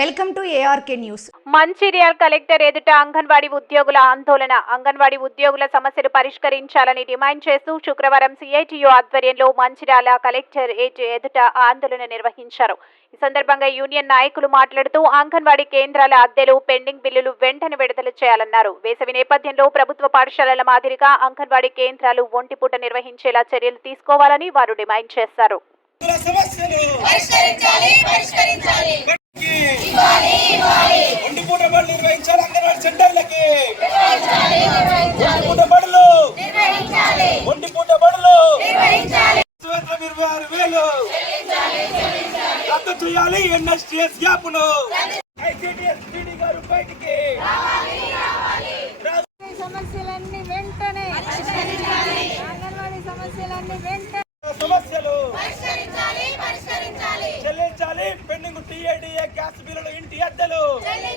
Welcome to ARK news Mancherial collector ఎదుట అంగన్వాడీ ఉద్యోగుల ఆందోళన. అంగన్వాడీ ఉద్యోగుల సమస్యలు పరిష్కరించాలని డిమాండ్ చేస్తూ శుక్రవారం సిఐటియు ఆధ్వర్యంలో మంచిర్యాల కలెక్టర్ ఎదుట ఆందోళన నిర్వహించారు. ఈ సందర్భంగా యూనియన్ నాయకులు మాట్లాడుతూ అంగన్వాడీ కేంద్రాల అద్దెలు పెండింగ్ బిల్లులు వెంటనే విడుదల చేయాలన్నారు. వేసవి నేపథ్యంలో ప్రభుత్వ పాఠశాలల మాదిరిగా అంగన్వాడీ కేంద్రాలు ఒంటిపూట నిర్వహించేలా చర్యలు తీసుకోవాలని వారు డిమాండ్ చేశారు. ఒంటి పూట బడులు నిర్వహించాలి అంగన్వాడీ సెంటర్లకి. చేయాలి ఎన్ఎస్టిఎస్ గ్యాప్ను ఐసిటిఎస్ పీడీ గారు బయటికి. సమస్యలన్నీ సమస్యలు. చెల్లించాలి. పెండింగ్ టీఏడిఏ గ్యాస్ బిల్లు चलो